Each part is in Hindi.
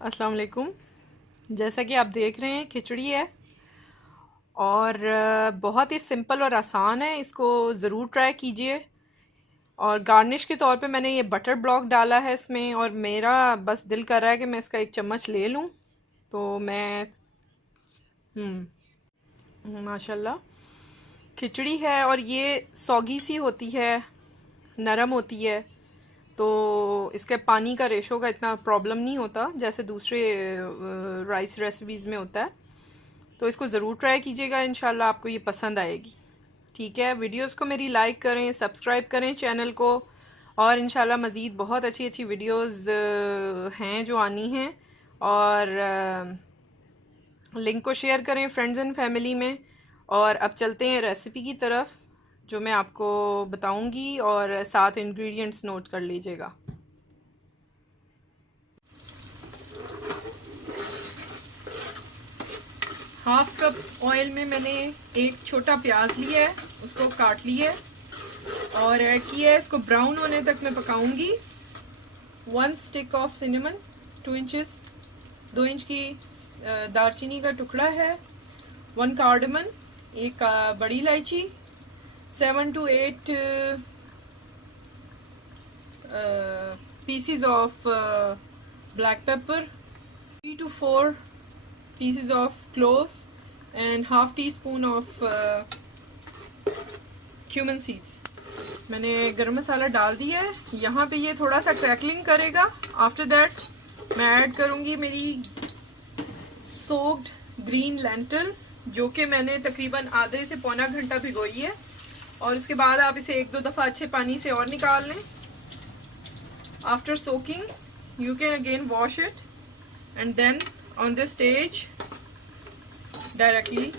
अस्सलाम वालेकुम। जैसा कि आप देख रहे हैं खिचड़ी है और बहुत ही सिंपल और आसान है। इसको ज़रूर ट्राई कीजिए। और गार्निश के तौर पे मैंने ये बटर ब्लॉक डाला है इसमें, और मेरा बस दिल कर रहा है कि मैं इसका एक चम्मच ले लूँ। तो मैं माशाल्लाह खिचड़ी है, और ये सौगी सी होती है, नरम होती है। तो इसके पानी का रेशो का इतना प्रॉब्लम नहीं होता जैसे दूसरे राइस रेसिपीज़ में होता है। तो इसको ज़रूर ट्राई कीजिएगा, इंशाल्लाह आपको ये पसंद आएगी। ठीक है, वीडियोस को मेरी लाइक करें, सब्सक्राइब करें चैनल को, और इंशाल्लाह मज़ीद बहुत अच्छी अच्छी वीडियोस हैं जो आनी हैं। और लिंक को शेयर करें फ्रेंड्स एंड फैमिली में। और अब चलते हैं रेसिपी की तरफ, जो मैं आपको बताऊंगी, और साथ इंग्रेडिएंट्स नोट कर लीजिएगा। हाफ कप ऑयल में मैंने एक छोटा प्याज लिया है, उसको काट लिया है और ऐड किया है। इसको ब्राउन होने तक मैं पकाऊंगी। 1 stick of cinnamon, 2 inches, 2 inch की दालचीनी का टुकड़ा है। 1 कार्डमन, एक बड़ी इलायची, 7 to 8 pieces of black pepper, 3 to 4 pieces of clove, and half teaspoon of cumin seeds। मैंने गरम मसाला डाल दिया है। यहाँ पे ये थोड़ा सा क्रैकलिंग करेगा। आफ्टर दैट मैं ऐड करूँगी मेरी सोक्ड ग्रीन लेंटल, जो कि मैंने तकरीबन आधे से पौना घंटा भिगोई है। और उसके बाद आप इसे एक दो दफ़ा अच्छे पानी से और निकाल लें। After soaking you can again wash it, and then on this stage directly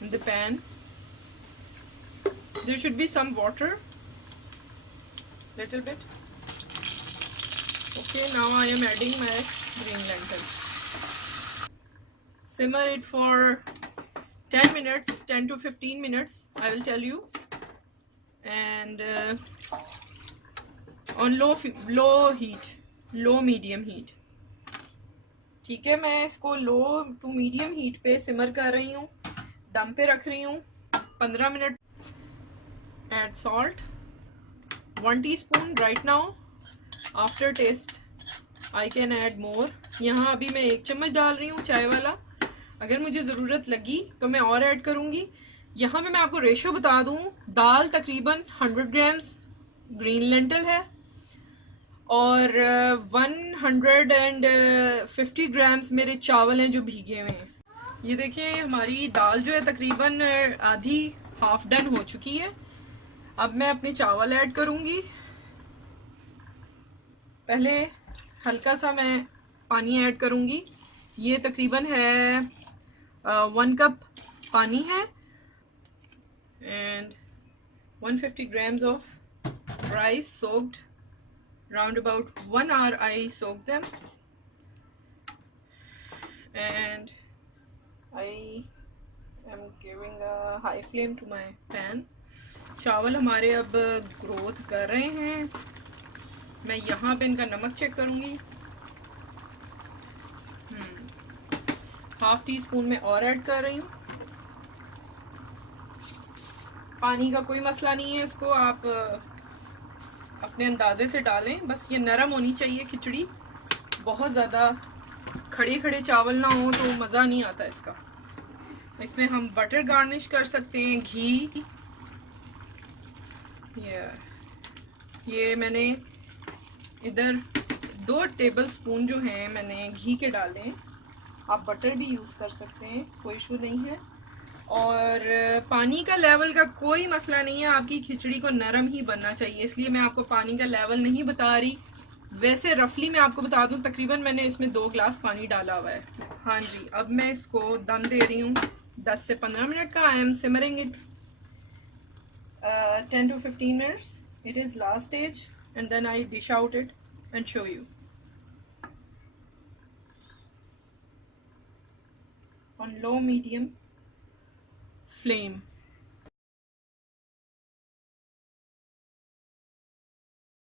in the pan there should be some water, little bit. Okay, now I am adding my green lentil. Simmer it for 10 minutes, 10 to 15 minutes, I will tell you. And on low heat, low medium heat. ठीक है, मैं इसको लो टू मीडियम हीट पे सिमर कर रही हूँ, दम पे रख रही हूँ 15 minute. Add salt, 1 teaspoon right now. After taste I can add more। यहाँ अभी मैं 1 चम्मच डाल रही हूँ चाय वाला। अगर मुझे ज़रूरत लगी तो मैं और ऐड करूँगी। यहाँ पे मैं आपको रेशो बता दूँ, दाल तकरीबन 100 ग्राम्स ग्रीन लेंटल है, और 150 ग्राम्स मेरे चावल हैं जो भीगे हुए हैं। ये देखिए, हमारी दाल जो है तकरीबन आधी हाफ डन हो चुकी है। अब मैं अपने चावल ऐड करूँगी। पहले हल्का सा मैं पानी ऐड करूँगी। ये तकरीबन है 1 कप पानी है, and 150 grams of rice soaked round about 1 hour I soaked them, and I am giving a high flame to my pan। चावल हमारे अब ग्रोथ कर रहे हैं। मैं यहाँ पे इनका नमक चेक करूँगी। हाफ टी स्पून में और ऐड कर रही हूँ। पानी का कोई मसला नहीं है, इसको आप अपने अंदाजे से डालें। बस ये नरम होनी चाहिए खिचड़ी, बहुत ज़्यादा खड़े खड़े चावल ना हो तो मज़ा नहीं आता इसका। इसमें हम बटर गार्निश कर सकते हैं, घी। ये मैंने इधर 2 टेबल स्पून जो हैं मैंने घी के डाले। आप बटर भी यूज़ कर सकते हैं, कोई इशू नहीं है। और पानी का लेवल का कोई मसला नहीं है, आपकी खिचड़ी को नरम ही बनना चाहिए, इसलिए मैं आपको पानी का लेवल नहीं बता रही। वैसे रफली मैं आपको बता दूं, तकरीबन मैंने इसमें 2 ग्लास पानी डाला हुआ है। हाँ जी, अब मैं इसको दम दे रही हूँ 10 से 15 मिनट का। I am simmering it 10 to 15 minutes। It is last stage, and then I dish out it and show you on low medium flame।